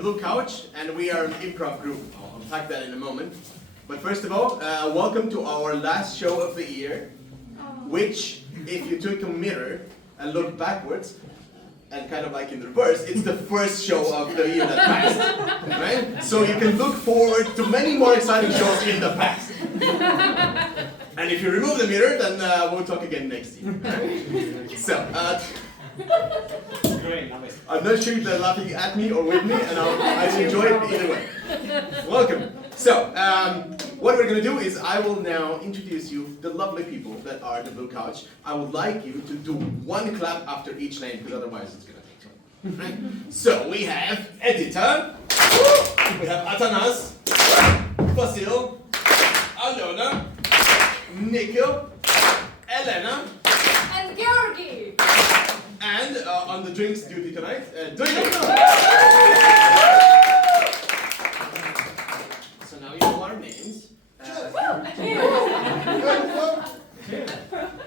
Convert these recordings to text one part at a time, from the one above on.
Blue Couch, and we are an improv group. I'll unpack that in a moment. But first of all, welcome to our last show of the year, which, if you took a mirror and looked backwards, and kind of like in reverse, it's the first show of the year that passed, right? So you can look forward to many more exciting shows in the past. And if you remove the mirror, then we'll talk again next year. Right? So, I'm not sure if they're laughing at me or with me, and I enjoy it either way. Welcome. So, what we're going to do is I will now introduce you the lovely people that are the Blue Couch. I would like you to do one clap after each name, because otherwise it's going to take time. Right? So, we have Edita, we have Atanas, Vasil, Alona, Nico, Elena, and Georgi. And on the drinks duty tonight, Dino. So now you know our names.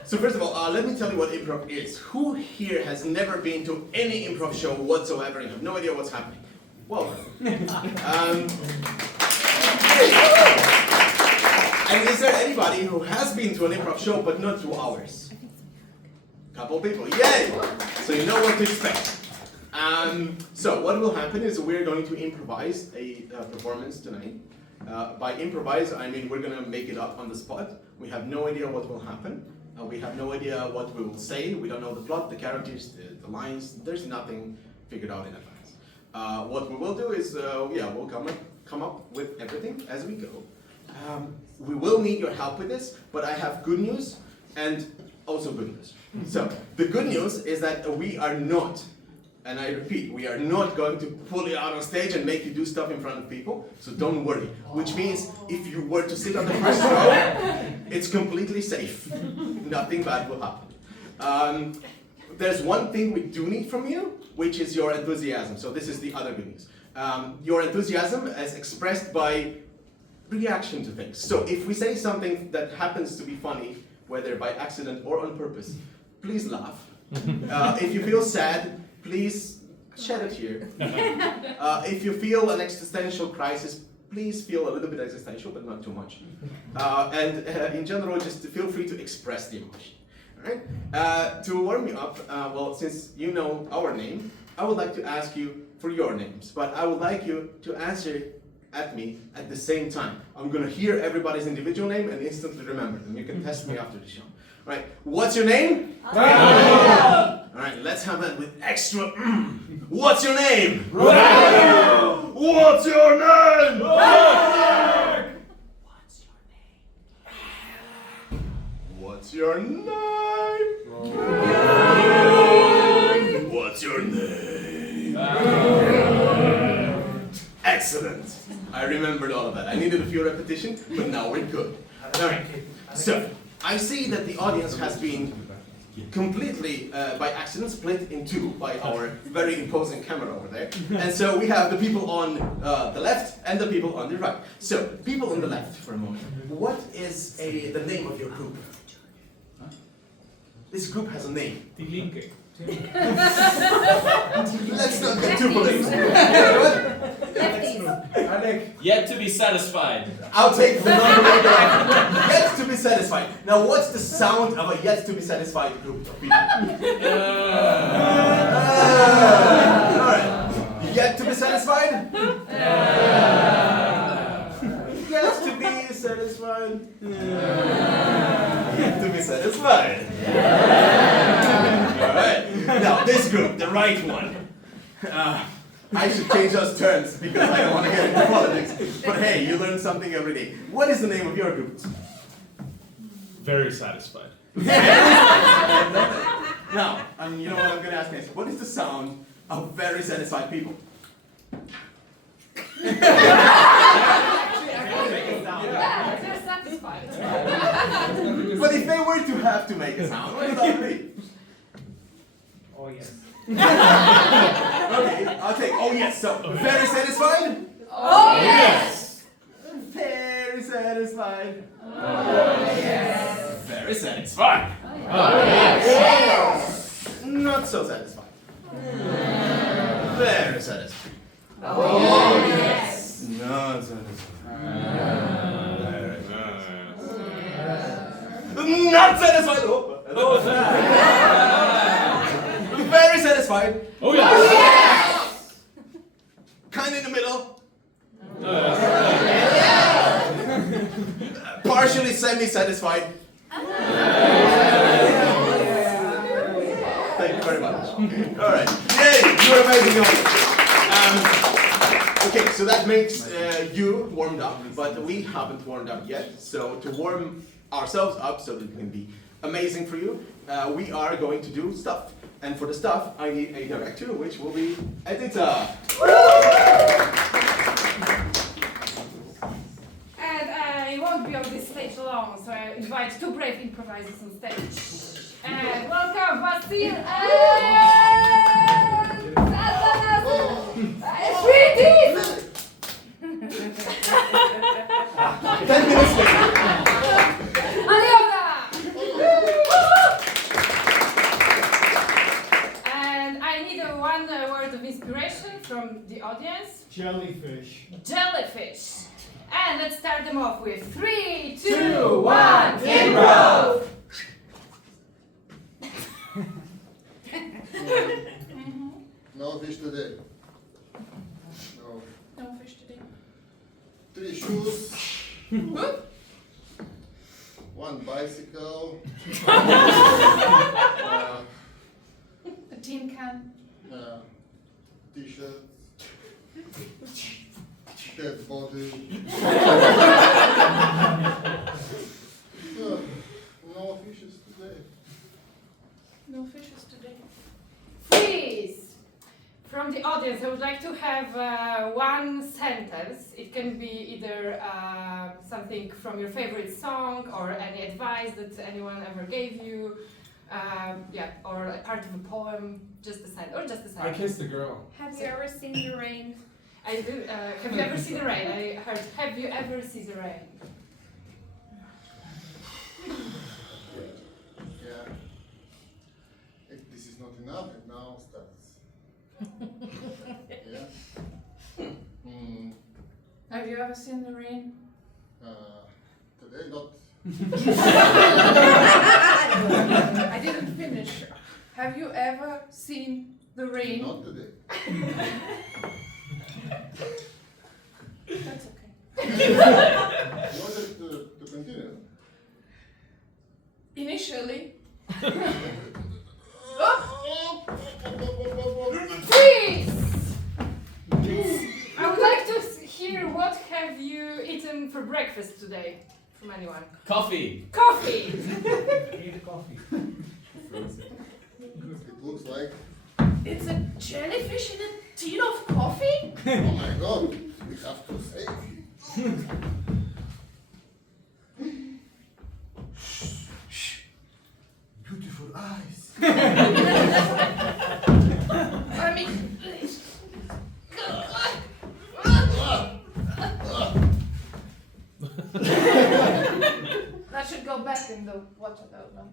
So first of all, let me tell you what improv is. Who here has never been to any improv show whatsoever and have no idea what's happening? Welcome. And is there anybody who has been to an improv show but not to ours? Couple people, yay! So you know what to expect. So what will happen is we're going to improvise a performance tonight. By improvise, I mean we're going to make it up on the spot. We have no idea what will happen. We have no idea what we will say. We don't know the plot, the characters, the lines. There's nothing figured out in advance. What we will do is, we'll come up with everything as we go. We will need your help with this, but I have good news and also good news. So, the good news is that we are not, and I repeat, we are not going to pull you out on stage and make you do stuff in front of people, so don't worry. Which means, if you were to sit on the first row, it's completely safe. Nothing bad will happen. There's one thing we do need from you, which is your enthusiasm. So this is the other good news. Your enthusiasm is expressed by reaction to things. So if we say something that happens to be funny, whether by accident or on purpose, please laugh. If you feel sad, please shed a tear. If you feel an existential crisis, please feel a little bit existential, but not too much. And in general, just feel free to express the emotion. All right? To warm you up, well, since you know our name, I would like to ask you for your names, but I would like you to answer at me at the same time. I'm going to hear everybody's individual name and instantly remember them. You can test me after the show. All right, what's your name? All right, let's have that with extra. What's your name? What's your name? What's your name? What's your name? Excellent. I remembered all of that. I needed a few repetitions, but now we're good. All right. So, I see that the audience has been completely, by accident, split in two by our very imposing camera over there. And so we have the people on the left and the people on the right. So, people on the left for a moment. What is the name of your group? This group has a name. Die Linke. Let's not get too political. Yet to be satisfied. I'll take the non-political one. Yet to be satisfied. Now, what's the sound of a yet to be satisfied group of people? Alright. Yet to be satisfied? Yet to be satisfied. Yet to be satisfied. Alright. Now, this group, the right one. I should change those terms because I don't want to get into politics. But hey, you learn something every day. What is the name of your group? Very satisfied. Now, you know what I'm going to ask next. What is the sound of very satisfied people? They're satisfied. But if they were to have to make a sound, what would that be? Oh yes. Okay, I'll take, oh yes, so very satisfied? Oh yes! Very satisfied. Oh yes! Very satisfied. Oh yes! Not so satisfied. Very satisfied. Oh, yes. Not satisfied. Not satisfied. Oh. Very satisfied. Oh yes. Yes. Kind in the middle. Partially semi-satisfied. Thank you very much. All right. Yay! You're amazing. Okay, so that makes you warmed up, but we haven't warmed up yet. So to warm ourselves up so that it can be amazing for you, we are going to do stuff. And for the stuff, I need a director, which will be Editor. And I won't be on this stage alone, so I invite two brave improvisers on stage. And welcome, Basil and Sweeties! 10 minutes later. Aliona! And I need one word of inspiration from the audience. Jellyfish. Jellyfish. And let's start them off with 3, 2, 1, improv! No fish today. No. No fish today. 3 shoes. 1 bicycle. A tin can. T-shirt. Dead body. No fishes today. No fishes today. Freeze! From the audience, I would like to have one sentence. It can be either something from your favorite song or any advice that anyone ever gave you. Or a part of a poem, just a sentence, or just a I sentence. kissed a girl. Have you ever seen the rain? I do. Have you ever seen the rain? I heard. Have you ever seen the rain? Yeah. If this is not enough, it now starts. Yeah. Have you ever seen the rain? Today not. I didn't finish. Have you ever seen the rain? Not today. That's okay. You wanted to continue? Initially, Freeze! I would like to hear what have you eaten for breakfast today from anyone. Coffee. Coffee! Ate coffee. It looks like. it's a jellyfish in a tin of coffee? Oh my God! We have to say. Beautiful eyes. I mean, that should go back in the water though, no?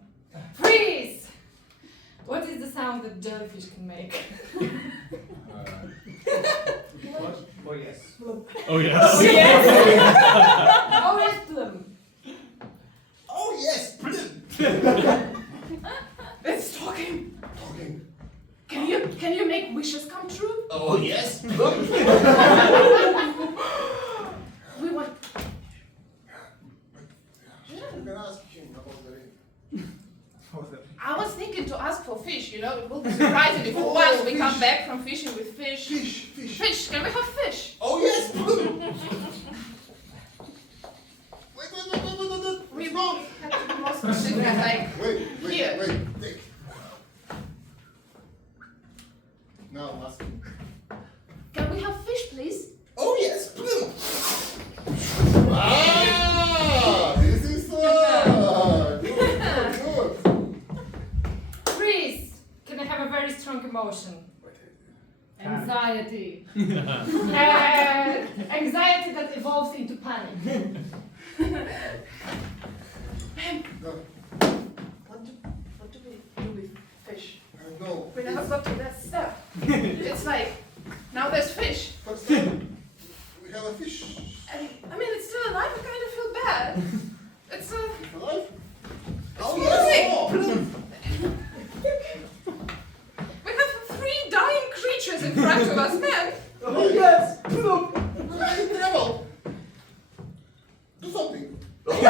Freeze! What is the sound that jellyfish can make? Oh yes. Oh yes. Yes! Always plum. Oh yes, brilliant. It's talking. Talking. Can you make wishes come true? Oh yes. We want. You can ask him about the rain. I was thinking to ask for fish. You know, it will be surprising if once we come back from fishing with fish. Fish. Fish. Can we have fish? Oh yes. Wait. We both have to be more specific. Like, Wait. Here. Take. Now I'm asking. can we have fish, please? Oh yes. This is good. Freeze! Can I have a very strong emotion? Anxiety. Anxiety that evolves into panic. No, What do we do with fish? no. We never got to that step. It's like, now there's fish. First Fracturous man. Oh, yes! Look! Hey, Rebel! Do something. Okay,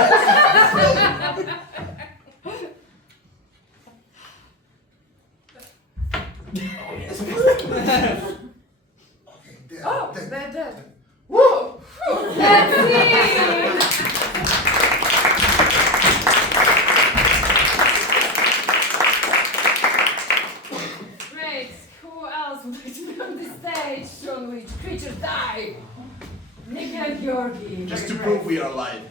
there. Oh, there. they're dead. Woo! Let's see! Great. Who else would like to be on the stage on which creatures die? Nika and Georgi. Just to Very prove great. we are alive.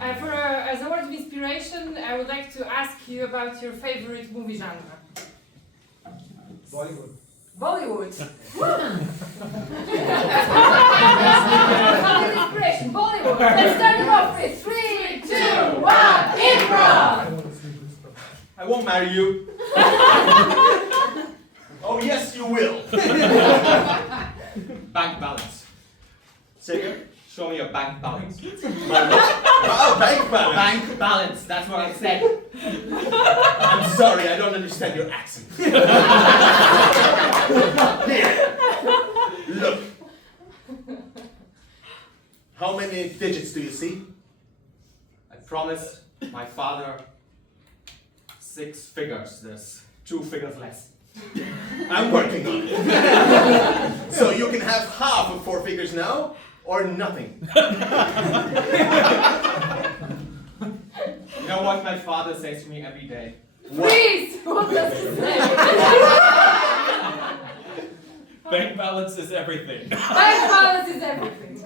As a word of inspiration, I would like to ask you about your favorite movie genre. Bollywood. Bollywood. Solid inspiration. Bollywood. Let's start it off with 3, 2, 1, improv. I won't marry you. Oh, yes, you will. Bank balance. Say again? Show me your bank balance. Oh, bank balance. Bank balance, that's what I said. I'm sorry, I don't understand your accent. Here. Look. How many digits do you see? I promised my father 6 figures. There's 2 figures less. I'm working on it. So you can have half of 4 figures now, or nothing. You know what my father says to me every day? Please, what does it say? Bank balance is everything. Bank balance is everything.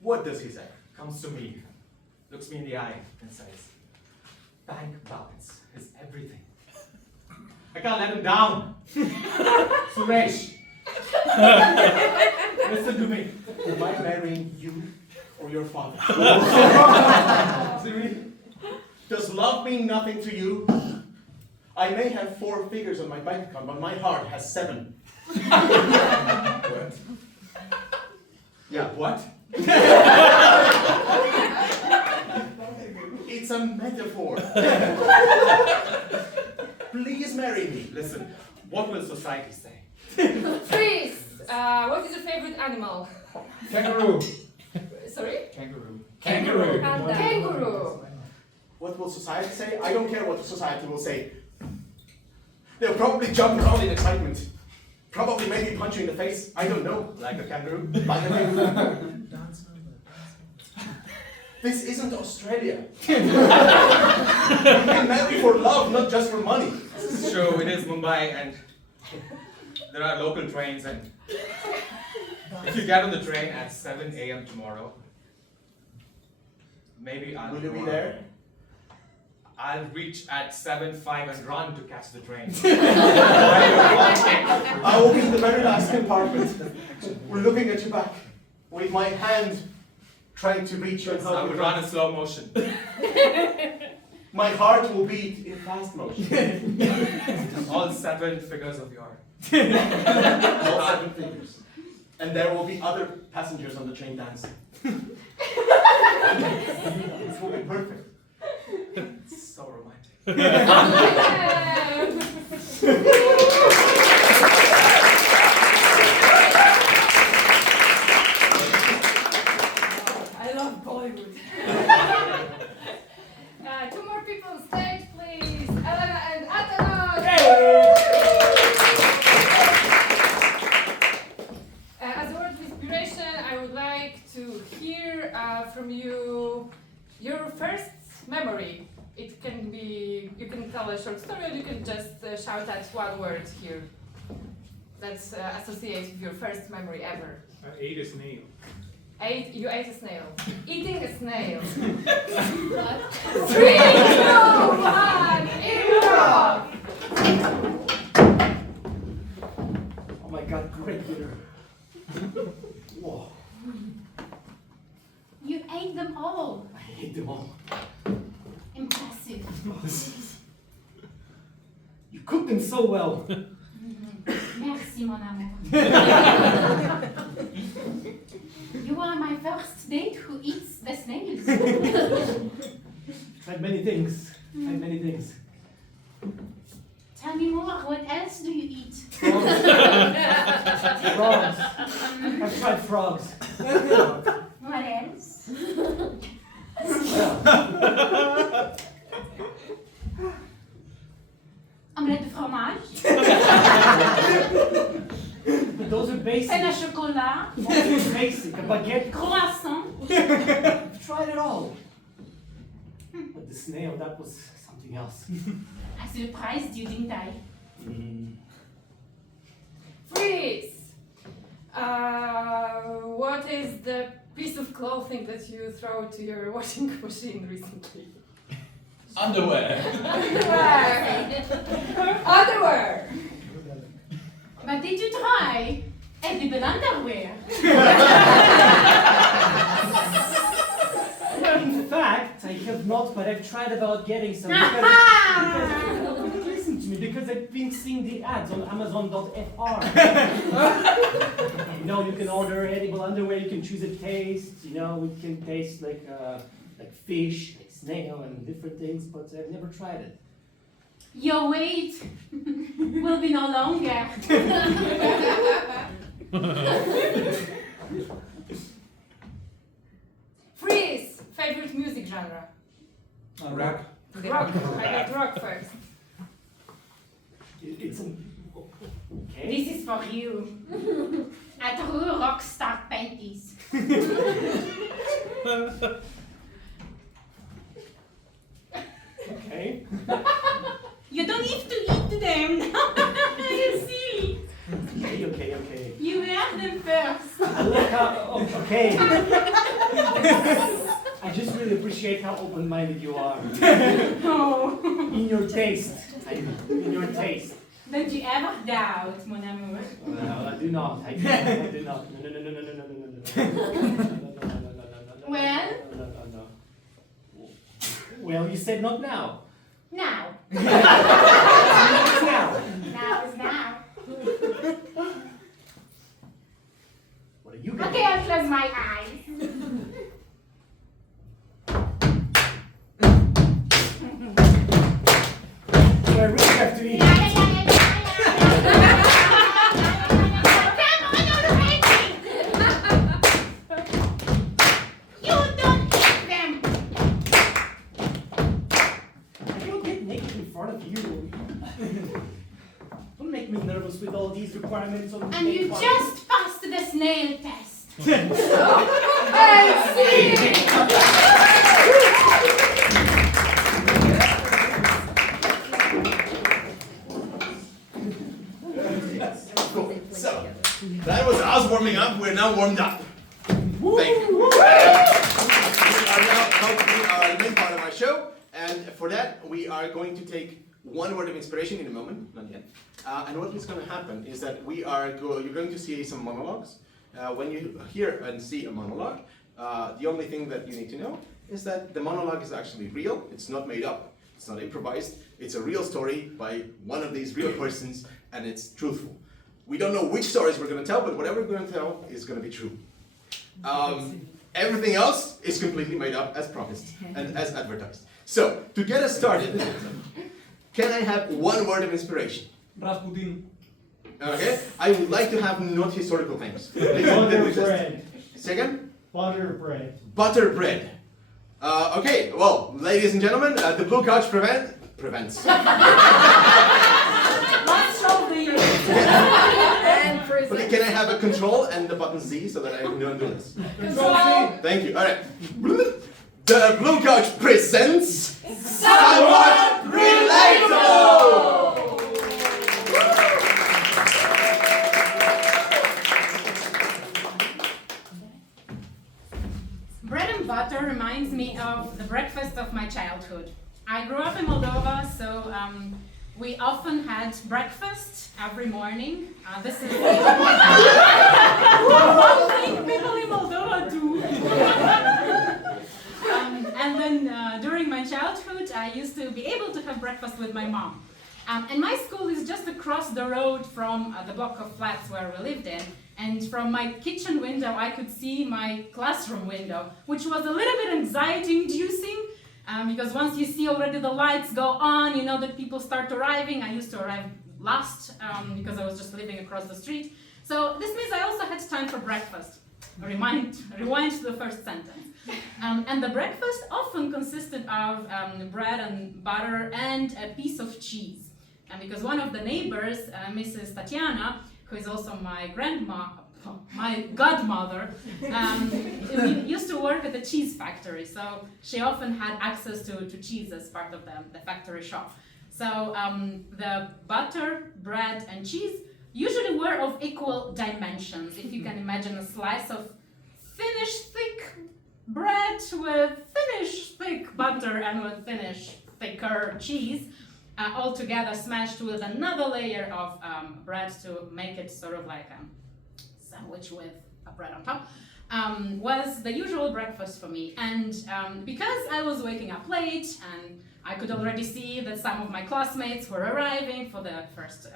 What does he say? Comes to me, looks me in the eye, and says, bank balance is everything. I can't let him down. Suresh, listen to me. Am I marrying you or your father? Does love mean nothing to you? I may have 4 figures on my bank account, but my heart has 7. What? Yeah, what? It's a metaphor. Please marry me. Listen, what will society say? Please, what is your favorite animal? Kangaroo. Sorry? Kangaroo. Kangaroo. Kangaroo. What will society say? I don't care what society will say. They'll probably jump around in excitement. Probably maybe punch you in the face. I don't know. Like a kangaroo? Like a kangaroo. This isn't Australia. You can marry for love, not just for money. This is true, it is Mumbai and there are local trains and if you get on the train at 7 a.m. tomorrow, maybe I'll Will you be there? I'll reach at 7:05 and run to catch the train. I will be in the very last compartment. We're looking at your back with my hand trying to reach you and I help will you. run in slow motion. My heart will beat in fast motion. All 7 figures of your All 7 fingers. And there will be other passengers on the train dancing. It will be perfect. It's so romantic. I love Bollywood. 2 more people on stage, please. Elena and Atanas. As a word of inspiration, I would like to hear from you your first memory. It can be, you can tell a short story or you can just shout out 1 word here that's associated with your first memory ever. I ate a snail. You ate a snail. Eating a snail. 3, 2, 1, improv! Oh my god, great dinner. Whoa, You ate them all. I hate them all. Impressive. You cook them so well. Merci, mon amour. You are my first date who eats the snails. Tried many things. Tried many things. Tell me more. What else do you eat? Frogs. I've tried frogs. What else? Omelette de fromage. But those are basic. Pain à chocolat. Basic. A baguette. Croissant. I've tried it all. But the snail, that was something else. I surprised you, didn't I? Freeze! What is the piece of clothing that you throw to your washing machine recently? Underwear. Underwear! But did you try edible underwear? In fact, I have not, but I've tried about getting some. Because listen to me, because I've been seeing the ads on Amazon.fr. You can order edible underwear. You can choose a taste. It can taste like fish, like snail, and different things. But I've never tried it. Your wait will be no longer. Freeze! Favorite music genre? Rap. Rock. I got rock first. It's okay. This is for you. A true rock star panties. Okay. You don't have to eat them. You're silly. Okay. You wear them first. I look how. Okay. I just really appreciate how open-minded you are. Oh. In your taste. In your taste. Don't you ever doubt, mon amour. No, I do not. I do not. No. Well? No. Well, you said not now. Now. Not now. Now is now. What are you gonna Okay, I'll close my eyes. do? I really have to eat. Come on already! You don't eat them! I don't get naked in front of you. Don't make me nervous with all these requirements on And you just passed the snail test. Cool. So, that was us warming up. We're now warmed up. Thank you. We are now about to do our main part of our show. And for that, we are going to take one word of inspiration in a moment, not yet. And what is going to happen is that you're going to see some monologues. When you hear and see a monologue, the only thing that you need to know is that the monologue is actually real. It's not made up. It's not improvised. It's a real story by one of these real persons, and it's truthful. We don't know which stories we're going to tell, but whatever we're going to tell is going to be true. Everything else is completely made up as promised and as advertised. So, to get us started, can I have one word of inspiration? Rasputin. Okay? I would like to have not historical things. Butter bread. Second? Butter bread. Butter bread. Okay, well, ladies and gentlemen, the blue couch prevents. What's wrong with you? And freeze. Okay, can I have a control and the button Z so that I can do this? Control. Thank you. All right. The blue couch presents somewhat relatable. Bread and butter reminds me of the breakfast of my childhood. I grew up in Moldova, so we often had breakfast every morning. This is one thing people in Moldova do. And then during my childhood, I used to be able to have breakfast with my mom. And my school is just across the road from the block of flats where we lived in. And from my kitchen window, I could see my classroom window, which was a little bit anxiety-inducing, because once you see already the lights go on, you know that people start arriving. I used to arrive last because I was just living across the street. So this means I also had time for breakfast. Rewind to the first sentence. And the breakfast often consisted of bread and butter and a piece of cheese. And because one of the neighbors, Mrs. Tatiana, who is also my godmother, used to work at the cheese factory, so she often had access to cheese as part of the factory shop. So the butter, bread, and cheese usually were of equal dimensions. If you can imagine a slice of Finnish thick bread with Finnish thick butter and with Finnish thicker cheese, all together smashed with another layer of bread to make it sort of like a sandwich with a bread on top, was the usual breakfast for me. And because I was waking up late and I could already see that some of my classmates were arriving for the first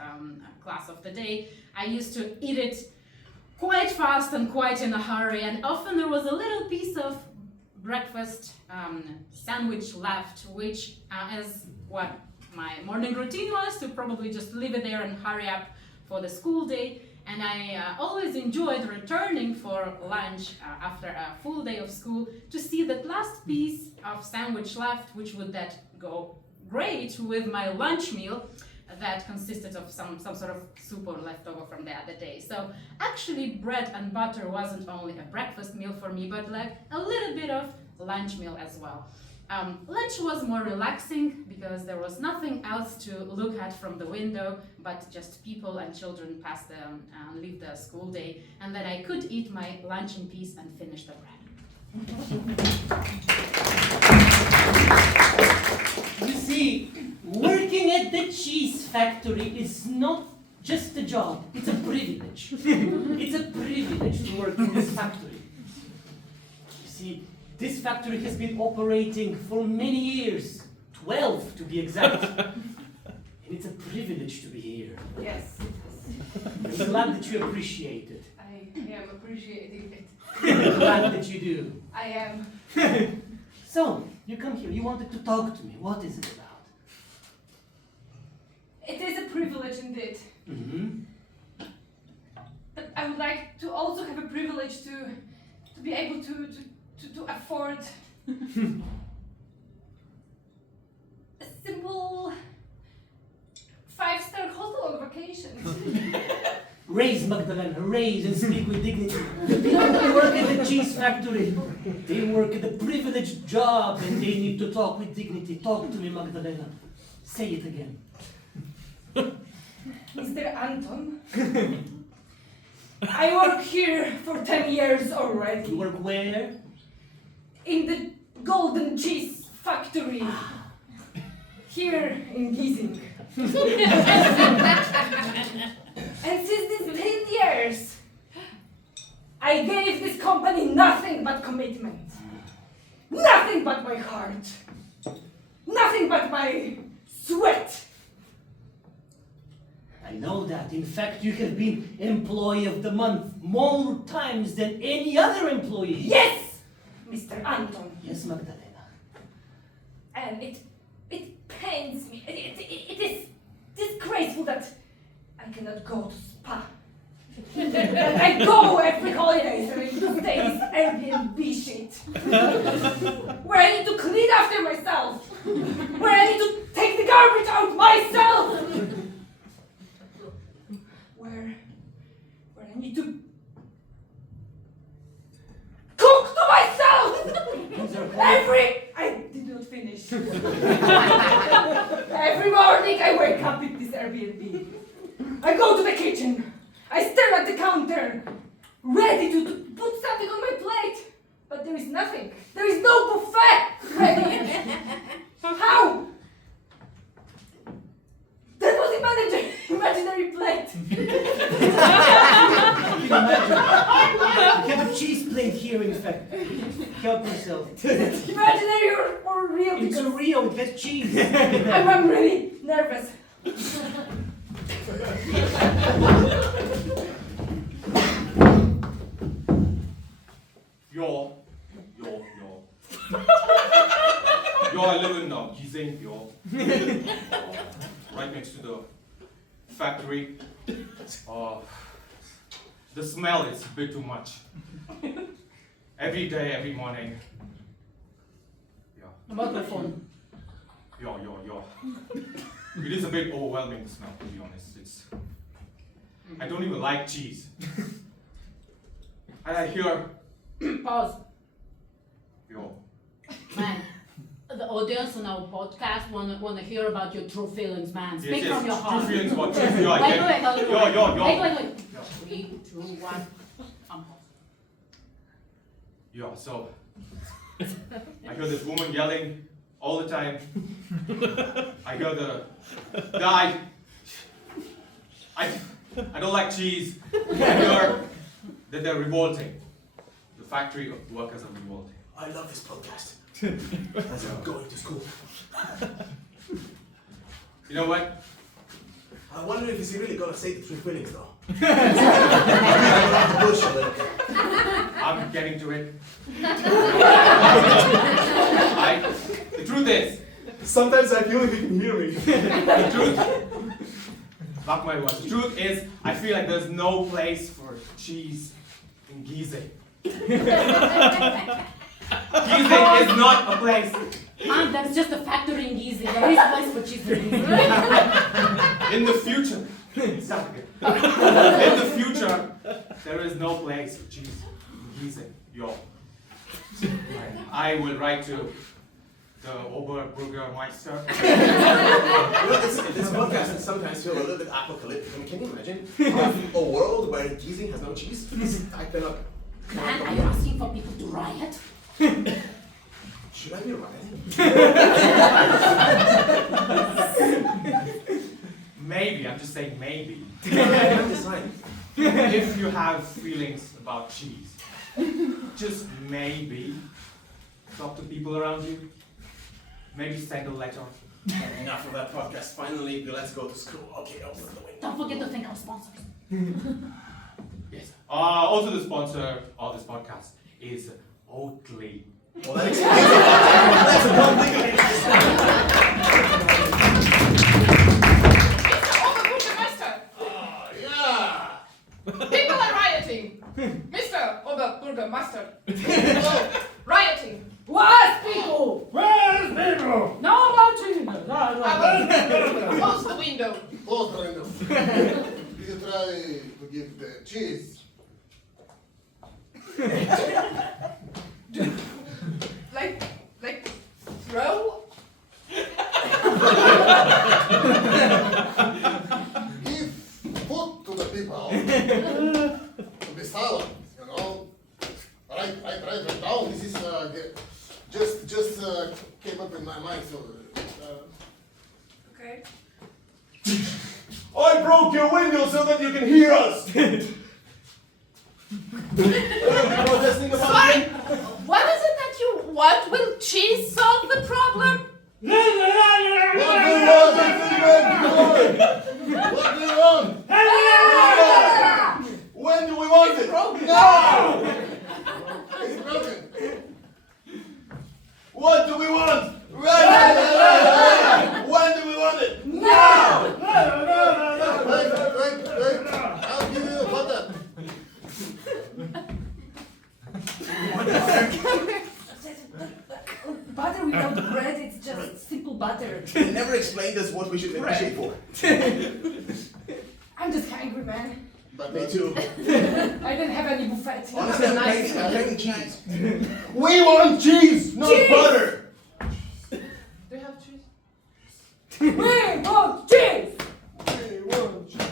class of the day, I used to eat it quite fast and quite in a hurry, and often there was a little piece of breakfast sandwich left, which is what my morning routine was, to probably just leave it there and hurry up for the school day. And I always enjoyed returning for lunch after a full day of school to see that last piece of sandwich left, which would then go great with my lunch meal that consisted of some sort of soup or leftover from the other day. So actually bread and butter wasn't only a breakfast meal for me, but like a little bit of lunch meal as well. Lunch was more relaxing because there was nothing else to look at from the window but just people and children pass and leave the school day, and then I could eat my lunch in peace and finish the bread. You see, working at the cheese factory is not just a job, it's a privilege. It's a privilege to work in this factory. You see, this factory has been operating for many years, 12 to be exact. And it's a privilege to be here. Yes, I'm glad that you appreciate it. I am appreciating it. I'm glad that you do. I am. So, you come here, you wanted to talk to me. What is it about? It is a privilege indeed. Mm-hmm. But I would like to also have a privilege to be able to afford a simple 5-star hotel on vacation. Raise, Magdalena, raise and speak with dignity. The people who work at the cheese factory, they work at a privileged job and they need to talk with dignity. Talk to me, Magdalena. Say it again. Mr. Anton, I work here for 10 years already. You work where? In the golden cheese factory here in Giesing. And since these 10 years, I gave this company nothing but commitment, nothing but my heart, nothing but my sweat. I know that. In fact, you have been Employee of the Month more times than any other employee. Yes, Mr. Anton. Yes, Magdalena. And it pains me. It is disgraceful that I cannot go to spa. That I go every holidays and I need to stay in this Airbnb shit. Where I need to clean after myself. Where I need to take the garbage out myself. Where I need to cook to myself. I did not finish. Every morning I wake up in this Airbnb. I go to the kitchen. I stare at the counter, ready to put something on my plate. But there is nothing. There is no buffet ready. How? That was imaginary plate. You can imagine. You have a cheese plate here, in fact. Help yourself. Imaginary or real? It's a real, it has cheese. I'm really nervous. Yo, I live in Giesing, right next to the factory. The smell is a bit too much. Every day, every morning. The microphone. Yo. It is a bit overwhelming, the smell, to be honest. I don't even like cheese. And I hear, Pause. yo, Man, the audience on our podcast wanna hear about your true feelings, man. Speak from your heart. True feelings about cheese. Yo, I Wait. get- Wait. 3, 2, 1. Yo, so I hear this woman yelling all the time. I hear the guy. I don't like cheese. I hear that they're revolting. The factory workers are revolting. I love this podcast. As I'm going to school. You know what? I wonder if he's really gonna say the true feelings though. I'm push a little bit. I'm getting to it. The truth is, Sometimes I feel like he can hear me. the truth, mark my words, the truth is, I feel like there's no place for cheese in Gizeh. Gizeh is not a place. There's just a factory in Gizeh. There is a place for cheese in Gizeh. In the future, stop again. In the future, there is no place for cheese in Gizeh. Yo. I will write to the Oberbürgermeister. This podcast can sometimes feel a little bit apocalyptic. I mean, can you imagine a world where Gizeh has no cheese? I cannot. Man, are you asking for people to riot? Should I be rioting? Maybe, I'm just saying maybe. I'm deciding. If you have feelings about cheese, just maybe talk to people around you. Maybe send a letter. Enough of that podcast. Finally, let's go to school. Okay, open the window. Don't forget to thank our sponsors. Yes. Also, the sponsor of this podcast is Oatly. Well, that explains a lot. That's a dumb thing. Mr. Oberbürgermeister, Yeah. people are rioting. Mr. Oberbürgermeister, rioting. Where's people? Where's people? No about cheese. Close the window. Close the window. Did you try to give the cheese? Like throw? Give food to the people. To be silent, you know. Right now. This is just came up in my mind. So. Okay. I broke your window so that you can hear us. Protesting about Sorry, it? what is it that you want? Will cheese solve the problem? What do you want? What do you want? When do we want it? No! It's broken. What do we want? Right. When do we want it? Wait. I'll give you butter. Butter without bread, it's just simple butter. They never explained us what we should negotiate for. I'm just hungry, man. But Me too. I don't have any buffet. Honestly, I'm craving cheese. We want cheese, not butter. Do you have cheese? We want cheese! we want cheese.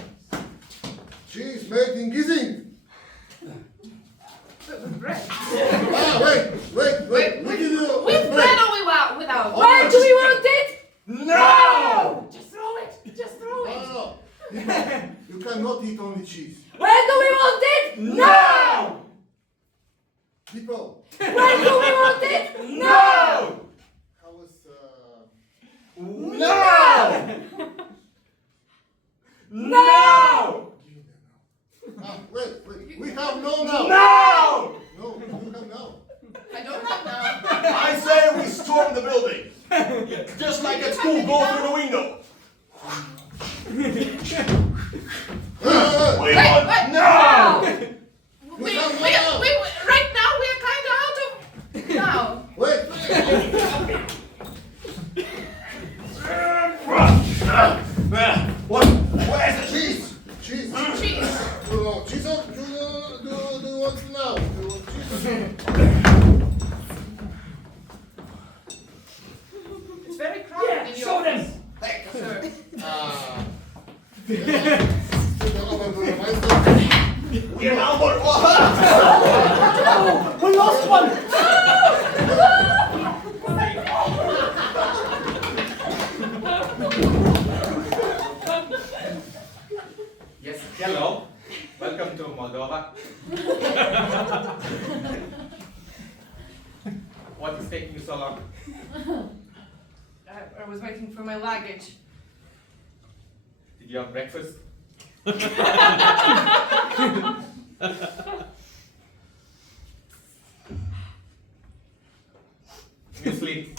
Cheese made in Gizeh. With bread. Wait. We give you With bread or without? Why do we want it? No! Just throw it! Just throw it! No. You cannot eat only cheese. Where do we want it? No! People, Where do we want it? No! how was No! No! wait. We have no now. No! No, you have now. I don't have now. I say we storm the building. Just like at school, go through the window. What? Where's the cheese? Cheese. Cheese. Cheese up? Do you want now? Do you want cheese? It's very crowded in your show them. office. Thank you, sir. We are now more. We lost one. Yes, hello. Welcome to Moldova. What is taking you so long? I was waiting for my luggage. Did you have breakfast? You sleep.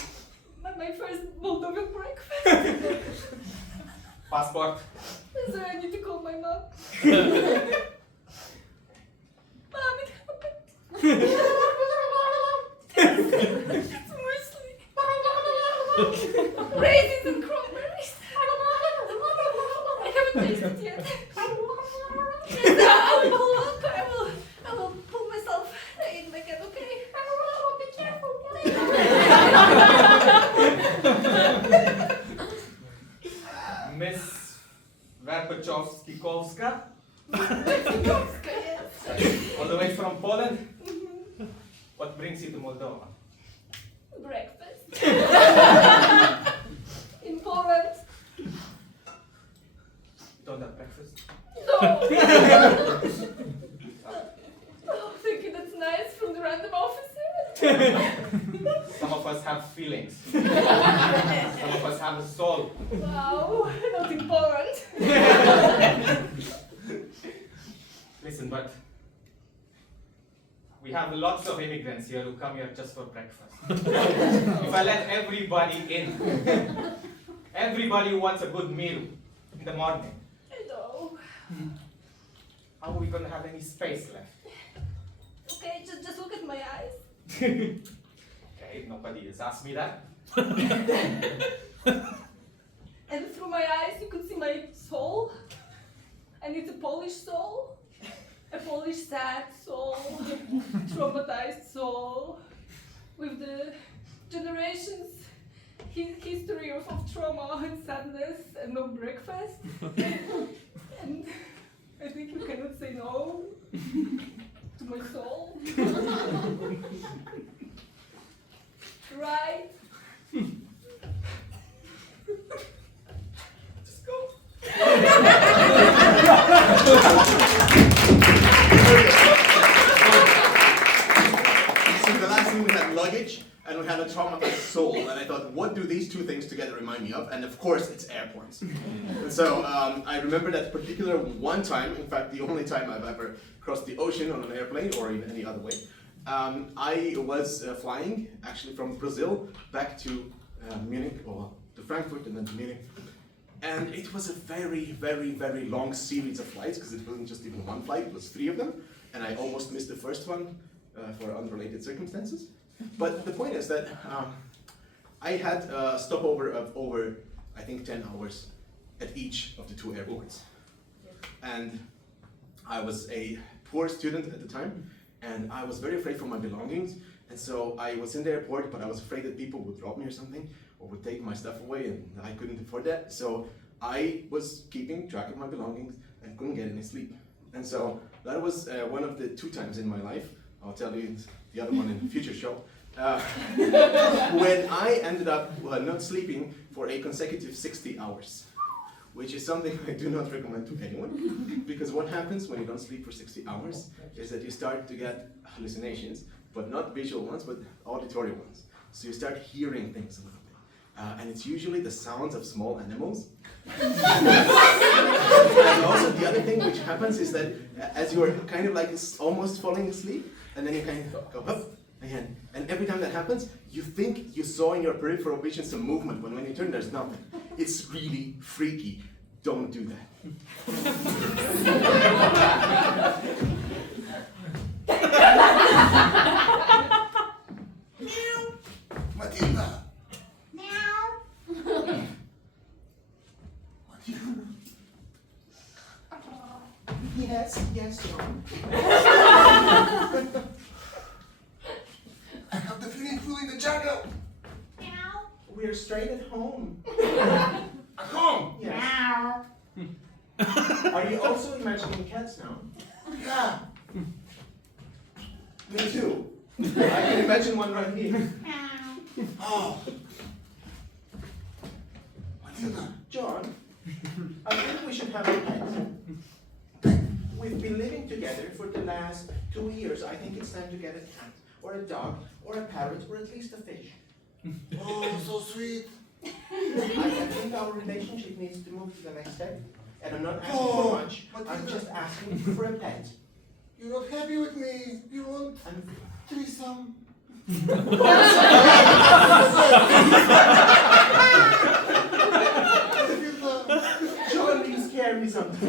My first Moldovan breakfast. Passport. So I need to call my mom. Mom, it happened. It's muesli. Raisins and cranberries. I haven't tasted yet. And, I will pull myself in again, okay? Be careful. Miss Verpachowski-Kolska, Yes. all the way from Poland. What brings you to Moldova? Breakfast. In Poland. You don't have breakfast? No. Oh, thank you. That's nice from the random officer. Some of us have feelings. Some of us have a soul. Wow, not in Poland. Listen, but we have lots of immigrants here who come here just for breakfast. If I let everybody in, everybody who wants a good meal in the morning, I know. how are we going to have any space left? Okay, just look at my eyes. Okay, nobody has asked me that. And through my eyes, you could see my soul. And it's a Polish soul. A Polish sad soul. Traumatized soul. With the generations history of trauma and sadness and no breakfast. And I think you cannot say no to my soul. Right? Just go. So the last thing we had luggage and we had a traumatized soul, and I thought, what do these two things together remind me of? And of course, it's airports. And so I remember that particular one time, in fact, the only time I've ever crossed the ocean on an airplane or in any other way. I was flying actually from Brazil back to Munich, or to Frankfurt and then to Munich. And it was a very, very, very long series of flights, because it wasn't just even one flight, it was 3 of them. And I almost missed the first one for unrelated circumstances. But the point is that I had a stopover of over, I think, 10 hours at each of the 2 airports. And I was a poor student at the time, and I was very afraid for my belongings. And so I was in the airport, but I was afraid that people would rob me or something, or would take my stuff away, and I couldn't afford that. So I was keeping track of my belongings and couldn't get any sleep. And so that was one of the 2 times in my life, I'll tell you the other one in a future show, when I ended up not sleeping for a consecutive 60 hours, which is something I do not recommend to anyone, because what happens when you don't sleep for 60 hours is that you start to get hallucinations, but not visual ones, but auditory ones. So you start hearing things a little bit. And it's usually the sounds of small animals. And also the other thing which happens is that as you're kind of like almost falling asleep, and then you kind of go up again. And every time that happens, you think you saw in your peripheral vision some movement, but when you turn, there's nothing. It's really freaky. Don't do that. Matilda! Matilda! Yes, John. I have the feeling flew in the jungle. We're straight at home. At home. Yes. Are you also imagining cats now? Yeah. Me too. I can imagine one right here. Oh. Matilda. John, I think we should have a pet. We've been living together for the last 2 years. I think it's time to get a cat, or a dog, or a parrot, or at least a fish. Oh, so sweet. I think our relationship needs to move to the next step. And I'm not asking Oh, for much. I'm Matilda. just asking for a pet. You're not happy with me. You want I'm threesome. John, you scare me sometimes.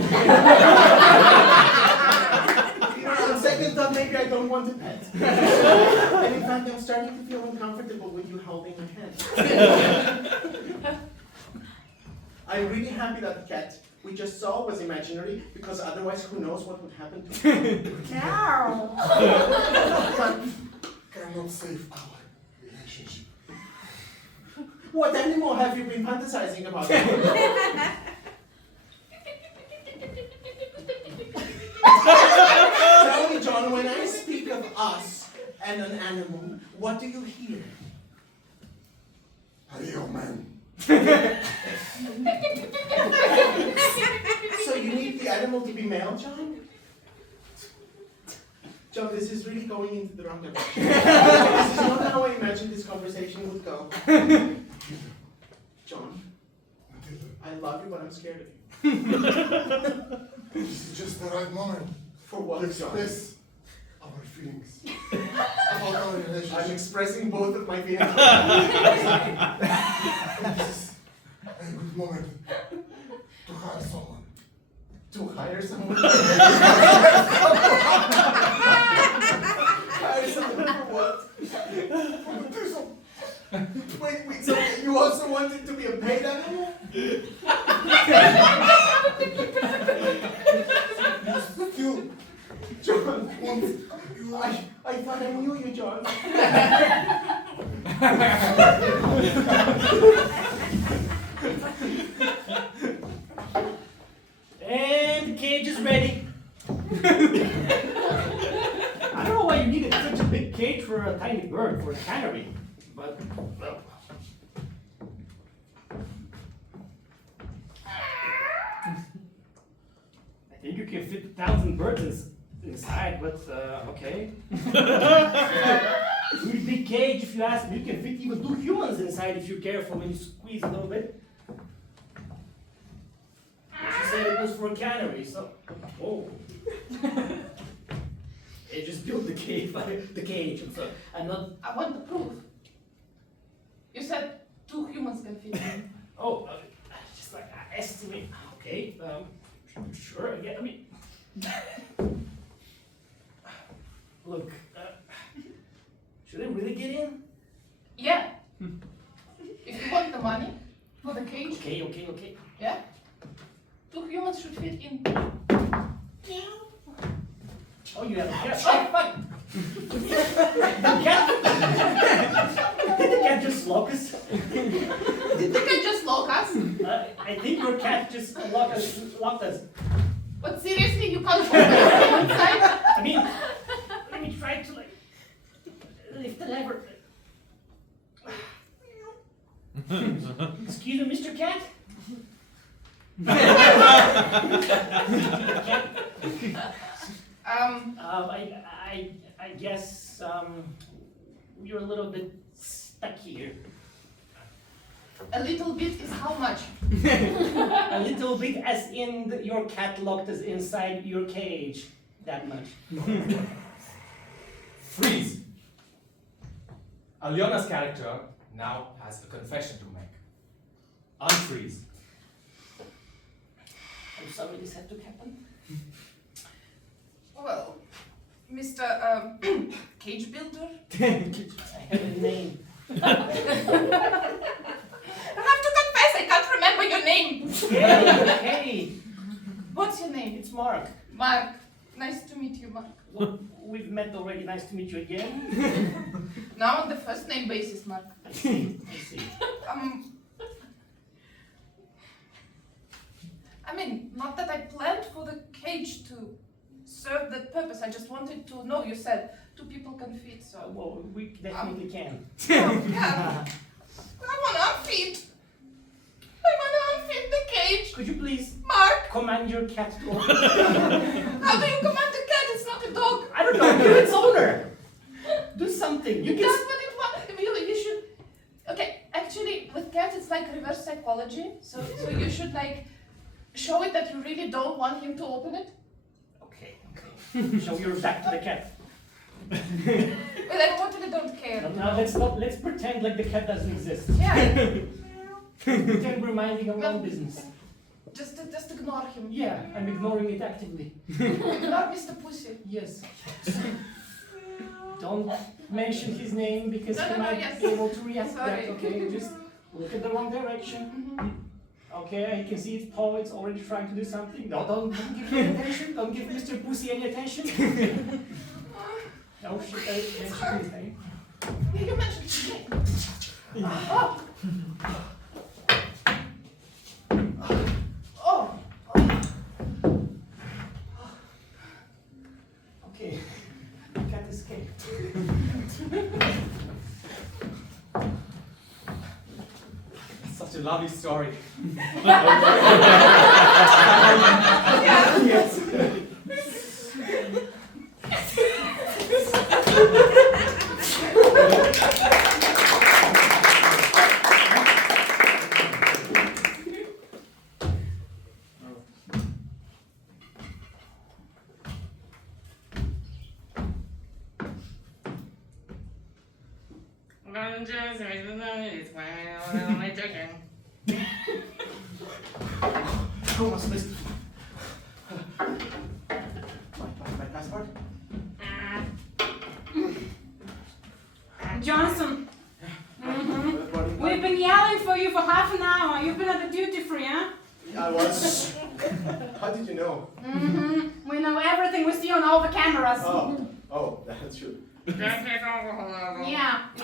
On second thought, maybe I don't want a pet. And in fact, I'm starting to feel uncomfortable with you holding my hand. I'm really happy that the cat we just saw was imaginary, because otherwise, who knows what would happen to him. Cannot save our relationship. What animal have you been fantasizing about? Tell me, John, when I speak of us and an animal, what do you hear? A real man. So you need the animal to be male, John? John, this is really going into the wrong direction. This is not how I imagined this conversation would go. John, I love you, but I'm scared of you. This is just the right moment For what, to John? express our feelings about our I'm relationship. expressing both of my feelings. This is a good moment to hire someone. To hire someone? Hire someone for what? For the threesome. Wait, so you also wanted to be a paid animal? You John, want I thought I knew you, John. And the cage is ready. I don't know why you needed such a big cage for a tiny bird, for a canary, but well. I think you can fit 1,000 birds inside, but okay. Really big cage, if you ask me. You can fit even 2 humans inside if you're careful when you squeeze a little bit. She said it was for a canary, so. Oh. They just built the cage, so I'm not. I want the proof. You said 2 humans can fit in. Oh, just like I estimate. Okay, sure. Again, I mean, look. Should I really get in? Yeah. If you want the money for the cage, Okay. yeah? 2 humans should fit in. Oh, you have a cat. Oh, fine. The cat. Did the cat just lock us? Did the cat just lock us? I think your cat just locked us. But seriously, you can't open the inside? I mean, let me try to like lift the lever. Excuse me, Mr. Cat? I guess you're a little bit stuck here. A little bit is how much? A little bit, as in your cat locked us inside your cage. That much. Freeze! Aliona's character now has a confession to make. Unfreeze. I'm sorry this had to happen. Well, Mr. Cage Builder? I have a name. I have to confess, I can't remember your name. Okay. But What's your name? It's Mark. Mark. Nice to meet you, Mark. Well, we've met already. Nice to meet you again. Now on the first name basis, Mark. I see. I see. I mean, not that I planned for the cage to serve that purpose. I just wanted to know. You said 2 people can fit, so. Well, we definitely can. Yeah. I wanna unfit. I wanna unfit the cage. Could you please Mark, command your cat to open? how do you command a cat? It's not a dog. I don't know. You're its owner. Do something. You It can. does what it wants. You should. Okay, actually, with cats, it's like reverse psychology. So you should like show it that you really don't want him to open it. Okay. Show your back to the cat. But I totally don't care. Now let's pretend like the cat doesn't exist. Yeah, Pretend we're minding our own business. just ignore him. Yeah, I'm ignoring it actively. Ignore Mr. Pussy. Yes. Don't mention his name because he No, might yes. be able to react to that. Sorry. Okay, just look at the wrong direction. Okay, I can see its paw. It's already trying to do something. No, don't give me attention. Don't give Mr. Pussy any attention. Oh shit! Mention his name. You mentioned his name. Oh. Oh. Okay, the cat escaped. Such a lovely story. Yes. How was this? My passport? Johnson, What- we've been yelling for you for half an hour. You've been at the duty free, huh? I was. How did you know? We know everything. We see on all the cameras. Oh, that's true. Yeah.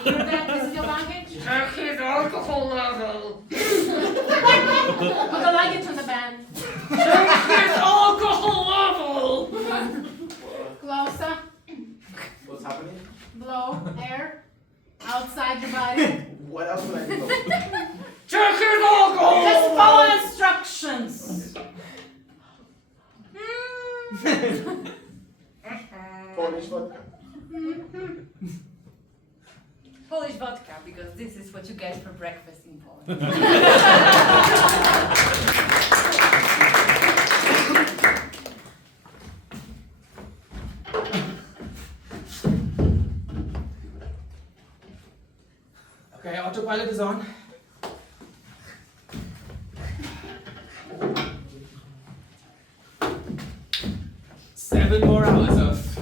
You heard that? This is your luggage? Check his alcohol level. Put the luggage on the band. Check his alcohol level. Closer. What's happening? Blow air outside your body. What else would I do? Check his alcohol. Just follow instructions. Polish vodka. Polish vodka, because this is what you get for breakfast in Poland. Okay, autopilot is on. Seven more hours of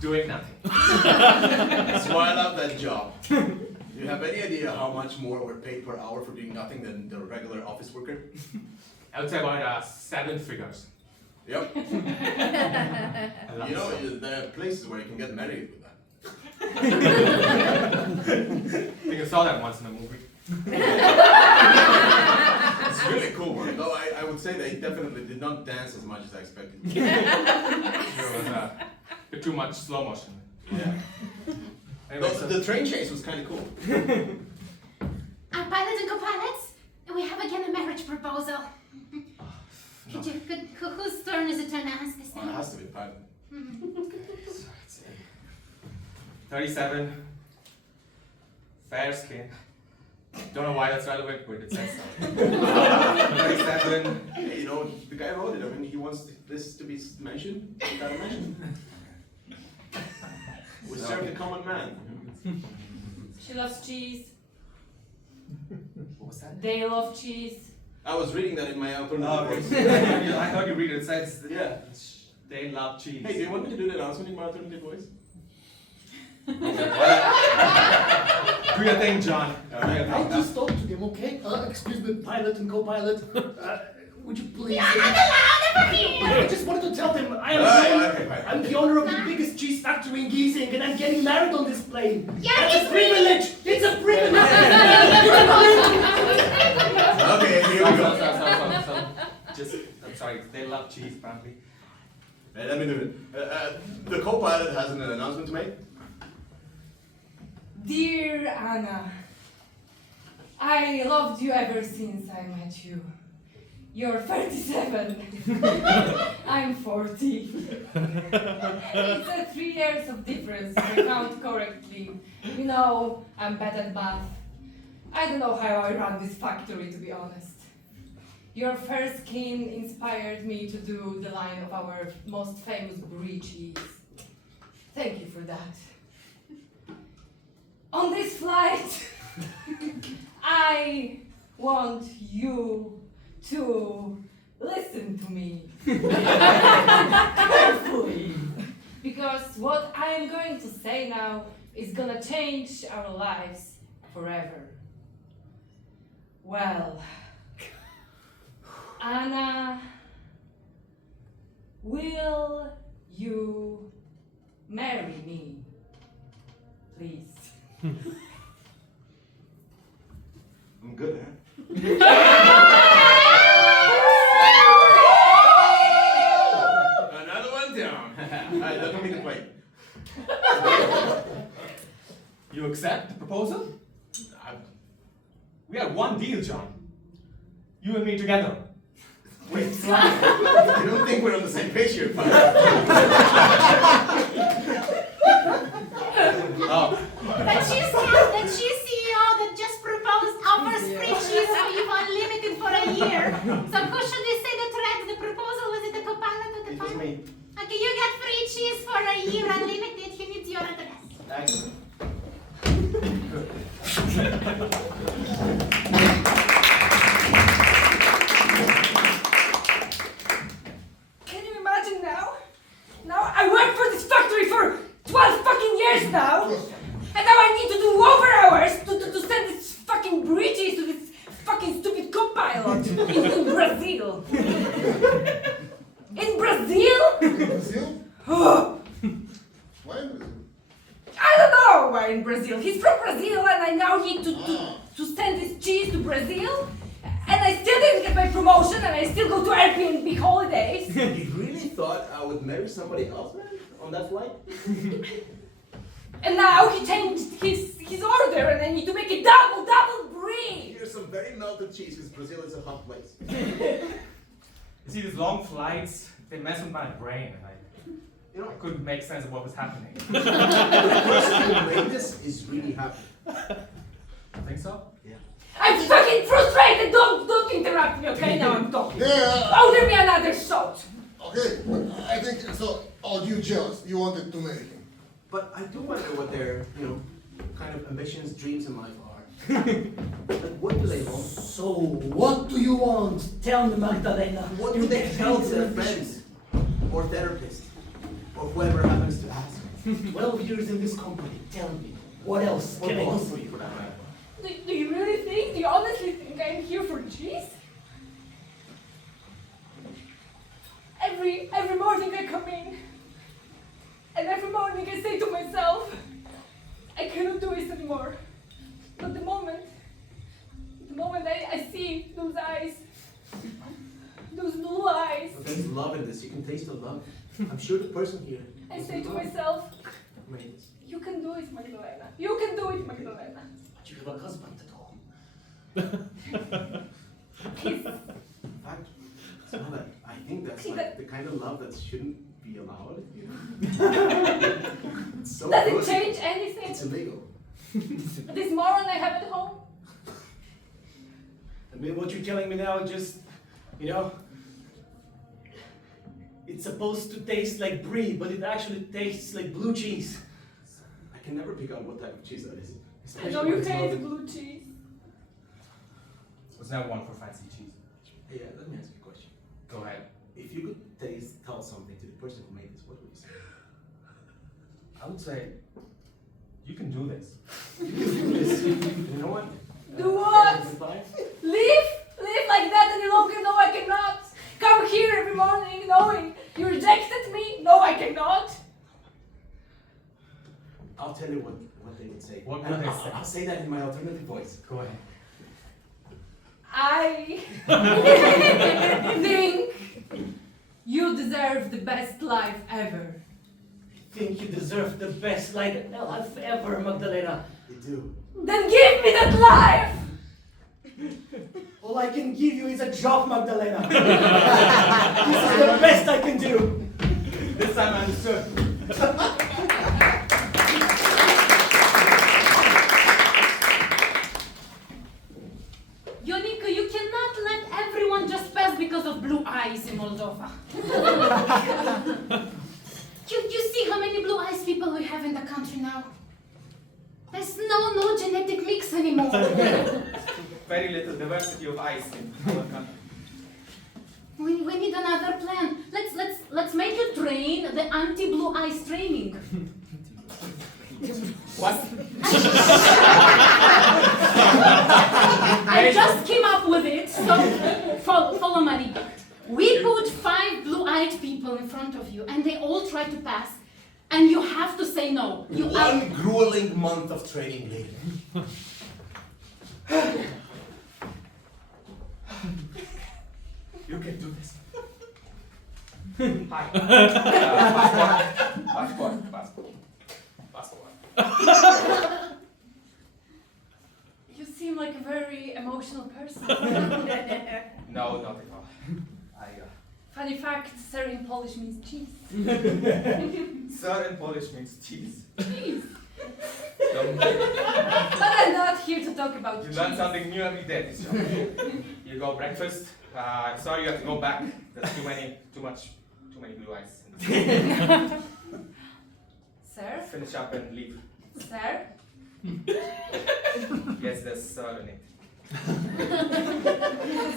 doing nothing. That's why I love that job. Do you have any idea how much more we're paid per hour for doing nothing than the regular office worker? I would say about 7 figures. Yep. I love You know, it. there are places where you can get married with that. I think I saw that once in a movie. It's really cool one. Though I would say they definitely did not dance as much as I expected. There was a bit too much slow motion. Yeah. Anyway, so The train chase was kind of cool. Pilots and co-pilots, we have again a marriage proposal. Whose turn is it to announce this Well, it time? has to be pilot. let's see. 37. Fair skin. Don't know why that's relevant, but it says so. 37. Hey, you know, the guy wrote it. I mean, he wants this to be mentioned. You gotta mention it. We serve the common man. She loves cheese. What was that? They love cheese. I was reading that in my alternative Oh, voice. I thought you read it. It says Yeah. they love cheese. Hey, do you want me to do the announcement in my alternative voice? Do your thing, John. I'll just talk to them, okay? Excuse me, pilot and co-pilot. Would you please? Not allowed I just wanted to tell them I'm the Okay. owner of the biggest cheese factory in Giesing, and I'm getting married on this plane. Yeah, That's a privilege. It's a privilege. Okay, here we go. Just, I'm sorry, they love cheese, apparently. Let me do it. The co-pilot has an announcement to make. Dear Anna, I loved you ever since I met you. You're 37. I'm 40. It's 3 years of difference, if I count correctly. You know, I'm bad at math. I don't know how I run this factory, to be honest. Your fair skin inspired me to do the line of our most famous brie cheese. Thank you for that. On this flight, I want you to listen to me carefully, because what I am going to say now is gonna change our lives forever. Well, Anna, will you marry me, please? I'm good, huh? Another one down. Alright, look at me to play. You accept the proposal? We had one deal, John. You and me together. Wait, I don't think we're on the same page here, but... Oh, The cheese CEO that just proposed offers free cheese for you unlimited for a year. So who should we say that read the proposal? Was it the co-pilot or the It was pilot? me. Okay, you get free cheese for a year unlimited. He needs your address. Excellent. Can you imagine now? Now I work for this factory for 12 fucking years now, and now I need to do over hours to send this fucking bridges to this fucking stupid co-pilot in Brazil. In Brazil? Brazil? Oh, Why in Brazil? I don't know why in Brazil. He's from Brazil, and I now need to send this cheese to Brazil. And I still didn't get my promotion, and I still go to Airbnb holidays. You really thought I would marry somebody else, man? On that flight? And now he changed his order, and I need to make a double brie. Here's some very melted cheese, because Brazil is a hot place. you see, these long flights, they mess with my brain, and You know, I couldn't make sense of what was happening. the person who made this is really happy. Think so? Yeah. I'm fucking frustrated. Don't interrupt me, okay? Now I'm talking. Yeah, Order me another shot. okay, but I think so. Oh, you jealous? You wanted to marry him. But I do wonder what their, kind of ambitions, dreams in life are. Like, what do they want? So, what do you want? Tell me, Magdalena. What do they tell their friends? Or therapists? Or whoever happens to ask? 12 years in this company. Tell me, what else Or can I do boss, for you? for that matter. Do you really think? Do you honestly think I'm here for cheese? Every morning I come in, and every morning I say to myself, I cannot do this anymore. But the moment I see those eyes, those blue eyes, But there's love in this. You can taste the love. I'm sure the person here. I say to myself, made this. you can do it, Magdalena. You can do it, Magdalena. But you have a husband at home. Kiss. In fact, it's not that. I think that's like the kind of love that shouldn't be allowed. It's so Does good. it change anything? It's illegal. This moron I have at home? I mean, what you're telling me now, just, it's supposed to taste like brie, but it actually tastes like blue cheese. I can never pick out what type of cheese that is. I know you hate blue cheese. Was never one for fancy cheese. Hey, let me ask you a question. Go ahead. If you could tell something to the person who made this, what would you say? I would say, you can do this. You know what? Do what? Goodbye. Live like that any longer? No, I cannot. Come here every morning knowing I cannot. I'll tell you what they would say. What And would they I'll- say? I'll say that in my alternative voice. Go ahead. I think you deserve the best life ever. Think you deserve the best life ever, Magdalena. They do. Then give me that life! All I can give you is a job, Magdalena. This is the best I can do. This time I understood. Yonika, you cannot let everyone just pass because of blue eyes in Moldova. You see how many blue eyes people we have in the country now? There's no genetic mix anymore. Very little diversity of eyes in our country. We need another plan. Let's make you train the anti-blue eyes training. What? I just came up with it, so follow my lead. We put 5 blue-eyed people in front of you, and they all try to pass, and you have to say no. One grueling month of training later. You can do this. Hi. Passport. You seem like a very emotional person. No, not at all. Funny fact, sir in Polish means cheese. Sir in Polish means cheese. Cheese. Don't But I'm not here to talk about You cheese. learn something new every day, this job. You go breakfast. Sorry, you have to go back. There's too many blue eyes. Sir? Finish up and leave. Sir? Yes, there's sir in it.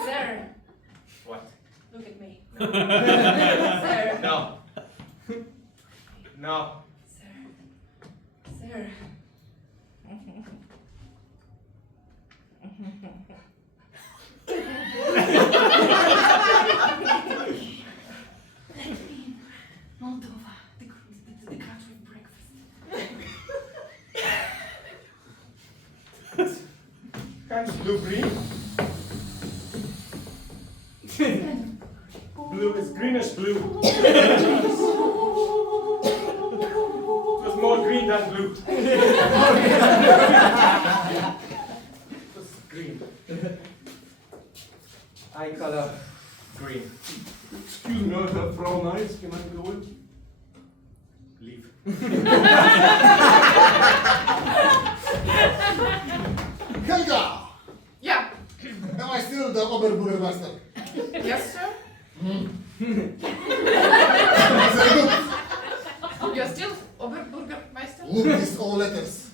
Sir? What? Look at me. No. Sir? No. No. Sir? Sir? Moldova, the country of breakfast. Kind of blue green. Blue is greenish blue. It was more green than blue. It was green. Eye color green. Excuse me, Frau Nice, can I go in? Leave. Helga! Yeah. Am I still the Oberbürgermeister? Yes, sir. Very good. You're still Oberbürgermeister? Look these all letters.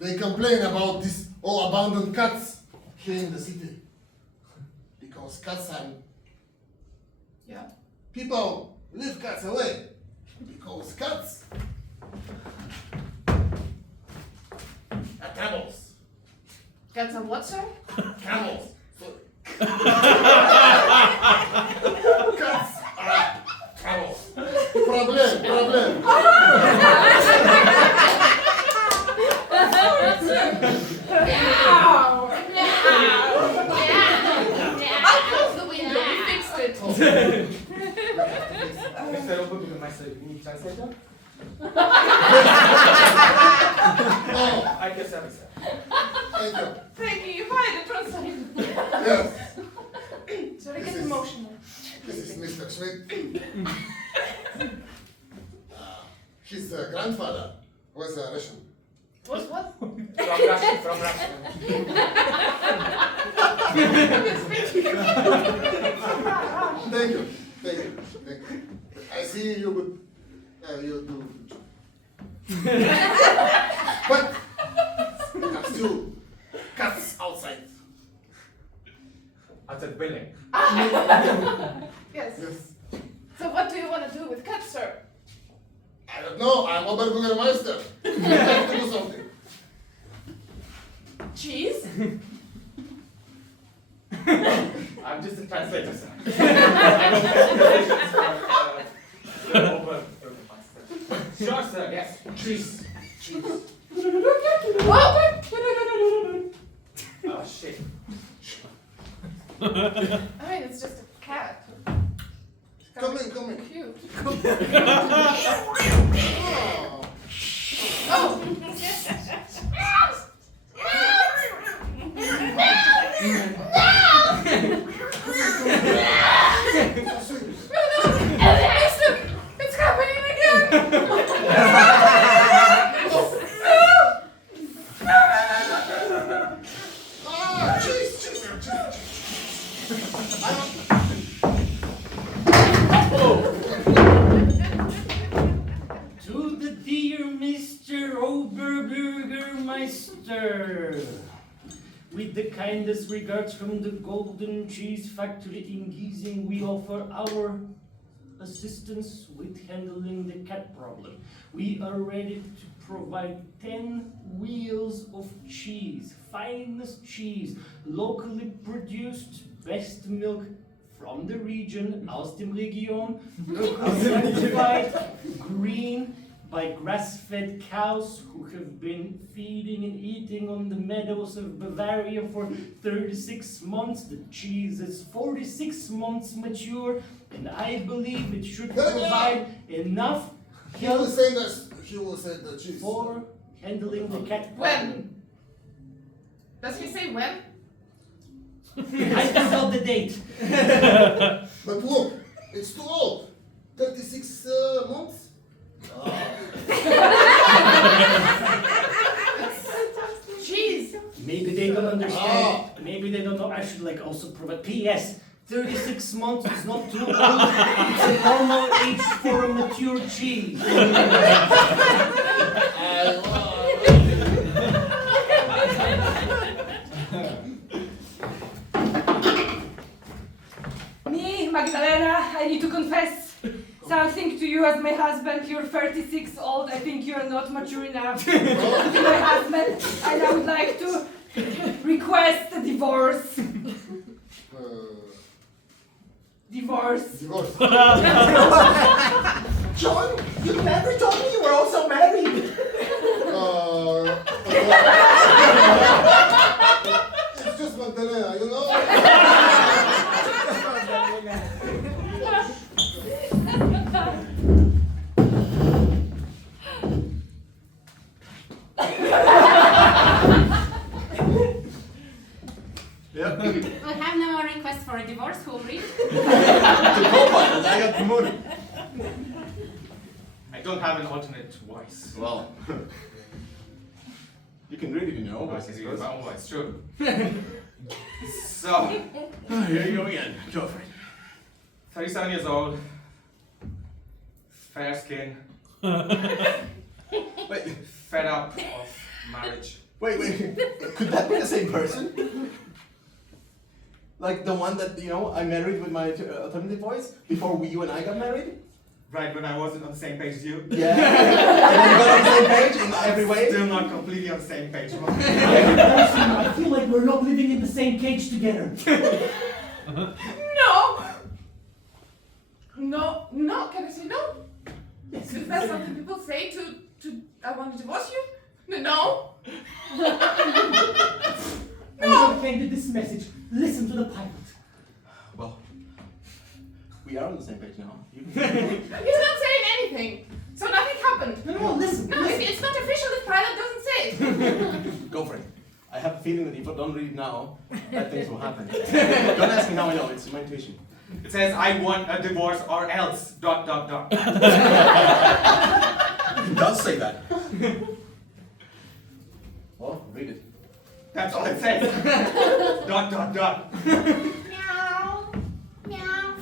They complain about these all abandoned cats here in the city. Because cats are... Yeah. People leave cats away. Because cats are camels. Cats are what, sir? Camels. Sorry. Cats are camels. Problem. I'll close the window. We fixed it. Mr. Oberbürgermeister, you need translator? Oh, I can service that. thank you. Thank you. You find the translator. Yes. So I This get is- emotional. This is Mr. Schmidt. His grandfather was a Russian. What? From Russia. Thank you. I see you good. You do. But there are still cats outside. At the building. Yes. Yes. So what do you want to do with cats, sir? I don't know. I'm Oberbürgermeister. I have to do something. Cheese? I'm just a translator, sir. I don't make decisions for cheese. Cheese. Oh shit. I mean, it's just a cat. It's Come kinda in, come in. Cute. Oh. Oh! It's happening again! Ah, cheese, cheese, cheese. To the dear Mr. Oberburgermeister, with the kindest regards from the Golden Cheese Factory in Giesing, we offer our assistance with handling the cat problem. We are ready to provide 10 wheels of cheese, finest cheese, locally produced, best milk from the region, aus dem Region, certified green by grass-fed cows who have been feeding and eating on the meadows of Bavaria for 36 months. The cheese is 46 months mature, and I believe it should provide enough He will say that. He will say the cheese. for handling the cat problem. When? Does he say when? I forgot the date. But look, it's too old. 36 months. Jeez! Maybe they don't understand. Maybe they don't know. I should like also provide. P.S. 36 months is not too old. It's a normal age for a mature cheese. Me, Magdalena, I need to confess something to you as my husband. You're 36 old. I think you're not mature enough to be my husband, and I would like to request a divorce. Divorce. Divorce. John, you never told me you were also married. It's just Magdalena, you know? Yep. I have now a request for a divorce. Who will read? The co-pilot, I got promoted. I don't have an alternate voice. Well, you can read it in your own voice, I It's suppose. my own voice, true. So, Here you go again. Go for it. 37 years old, fair skin, Wait, fed up of marriage. wait. Could that be the same person? Like the one that, I married with my alternative voice before you and I got married? Right when I wasn't on the same page as you. Yeah. And then we got on the same page in every way? Still not completely on the same page. I feel like we're not living in the same cage together. No! No, can I say no? Yes. Is that something people say to I want to divorce you? No? I'm not offended this message. Listen to the pilot. Well, we are on the same page now. You can... He's not saying anything. So nothing happened. No, listen. No, it's not official if pilot doesn't say it. Go for it. I have a feeling that if I don't read it now, bad things will happen. Don't ask me how I know, it's my intuition. It says, I want a divorce or else, ... It does say that. Well, read it. That's all it says. ... Meow. Meow.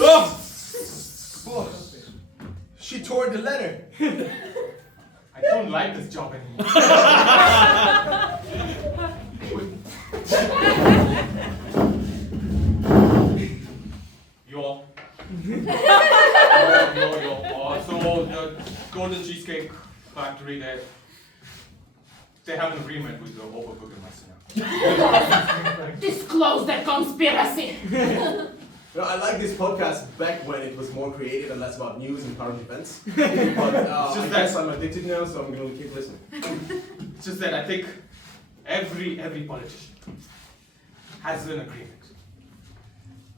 Oh! Oh! She tore the letter. I don't like this job anymore. You're also the Golden Cheesecake Factory, they have an agreement with the Oberbürgermeister now. Disclose that conspiracy. No, I like this podcast back when it was more creative and less about news and current events. But I guess I'm addicted now, so I'm going to keep listening. It's just that I think every politician has an agreement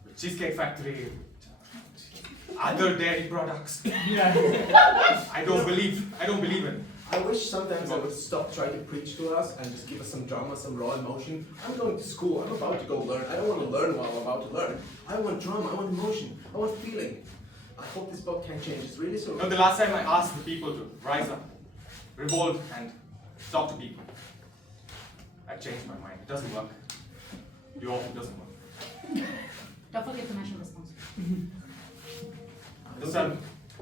with Cheesecake Factory, other dairy products. Yeah. I don't believe it. I wish sometimes they would stop trying to preach to us and just give us some drama, some raw emotion. I'm going to school, I'm about to go learn. I don't want to learn while I'm about to learn. I want drama, I want emotion, I want feeling. I hope this book can change. It's really so. No, the last time I asked the people to rise up, revolt, and talk to people, I changed my mind. It doesn't work. It often doesn't work. Don't forget to mention responsible. This time,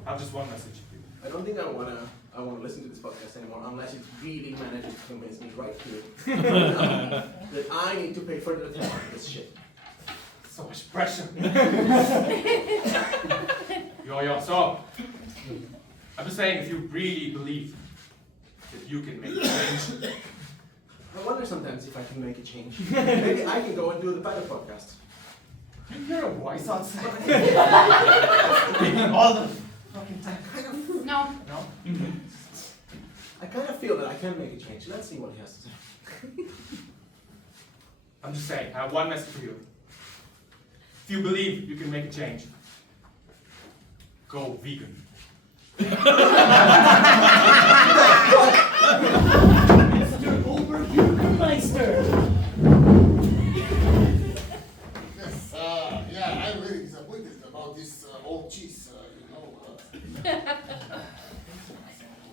I have just one message. I don't think I want to listen to this podcast anymore unless it really manages to convince me right here that I need to pay further attention to this shit. So much pressure. So, I'm just saying, if you really believe that you can make a change, I wonder sometimes if I can make a change. Maybe I can go and do the Fighter podcast. you're a voice outside. All the fucking time. No. No? I kind of feel that I can make a change. Let's see what he has to say. I'm just saying, I have one message for you. If you believe you can make a change, go vegan. Mr. Oberbürgermeister. Yes, yeah, I'm very disappointed about this old cheese,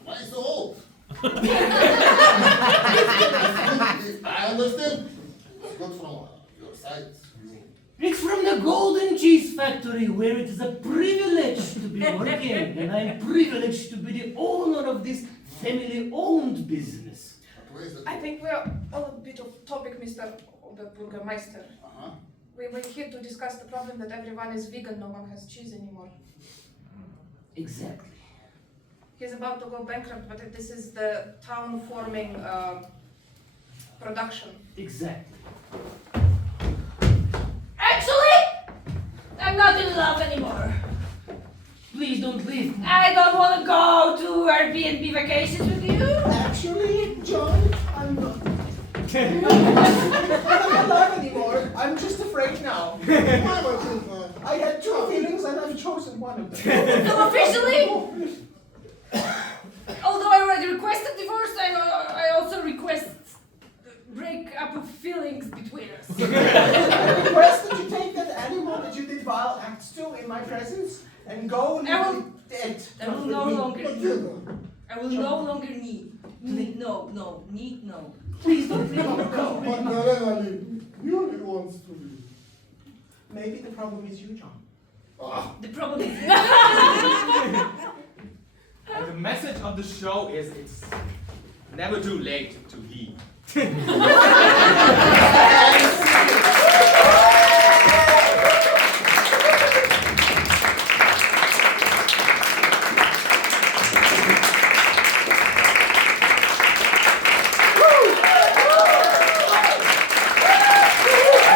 Why so old? I understand. It's good from your side. It's from the Golden Cheese Factory, where it is a privilege to be working, and I'm privileged to be the owner of this family-owned business. But where is the I think we're a little bit off topic, Mr. Oberbürgermeister. Uh-huh. We were here to discuss the problem that everyone is vegan, no one has cheese anymore. Exactly. He's about to go bankrupt, but this is the town forming production. Exactly. Actually, I'm not in love anymore. Please don't leave me. I don't want to go to Airbnb vacations with you. Actually, John, I'm not. I'm not in love anymore. I'm just afraid now. I had two feelings and I've chosen one of them. So officially, although I already requested divorce, I also request break-up of feelings between us. I request that you take that animal that you did vile acts to in my presence and go and I will- dead. I will no longer need. I will no longer need. No. Please don't leave me. Magdalena, he only wants to leave. Maybe the problem is you, John. The problem is. And the message of the show is it's never too late to leave.